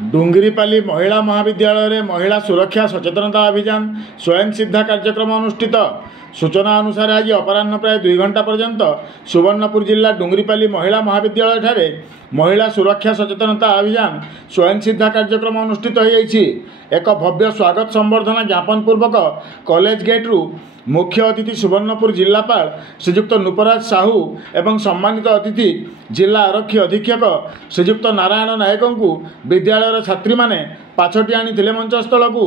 डुंगरीपाली महिला महाविद्यालय रे महिला सुरक्षा सचेतनता अभियान स्वयं सिद्धा कार्यक्रम अनुष्ठित। सूचना अनुसार आज अपराह्न प्राय 2 घंटा पर्यंत सुवर्णपुर जिला डुंगरीपाली महिला महाविद्यालय ठारे महिला सुरक्षा सचेतनता अभियान स्वयं सिद्धा कार्यक्रम अनुष्ठित हो एक भव्य स्वागत संबर्धना ज्ञापन पूर्वक कॉलेज गेट्रु मुख्य अतिथि सुवर्णपुर जिलापाल श्रीजुक्त नूपराज साहू एवं सम्मानित अतिथि जिला आरक्षी अधीक्षक श्रीजुक्त नारायण नायक को विद्यालय छात्री माने पाछटी आनी मंचस्थल को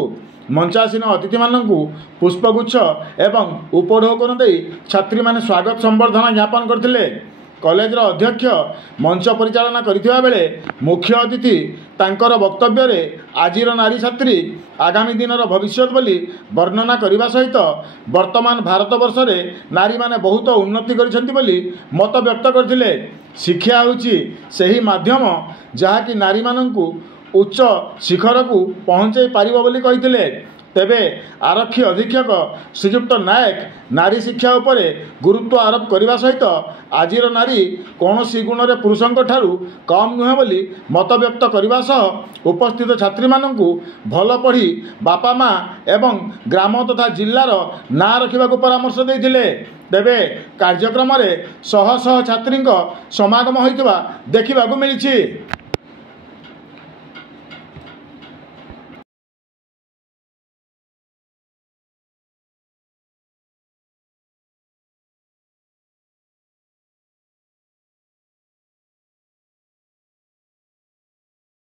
मंचासीन अतिथि मानू पुष्पगुच्छ एवं उपढौकन दे छात्री माने स्वागत संबर्धना ज्ञापन करथिले। कॉलेज अध्यक्ष मंच परिचालना करथिबा बेले मुख्य अतिथि तांकर वक्तव्य रे आजिर नारी छात्री आगामी दिनर भविष्य बोली वर्णना करने सहित वर्तमान भारत वर्ष रे नारी माने बहुत उन्नति करिसेंती बोली मत व्यक्त करथिले। शिक्षा होची सही माध्यम जहाँकि नारी माननकु उच्च शिखर को पहुँचाई पारिबो बोली कहिथिले। तेबे आरक्षी अधीक्षक श्रीजुक्त नायक नारी शिक्षा उपरे गुरुत्व आरोप करने सहित आजिर नारी कौन सी गुण रे पुरुषों ठारू कम नुहे बोली मत व्यक्त करने सह उपस्थित छात्री मानू भल पढ़ी बापा माँ एवं ग्राम तथा जिलार ना रखा परामर्श देते। तेबे कार्यक्रम रे शह शह छात्री समागम होइतिबा देखिबाकु मिलिछि।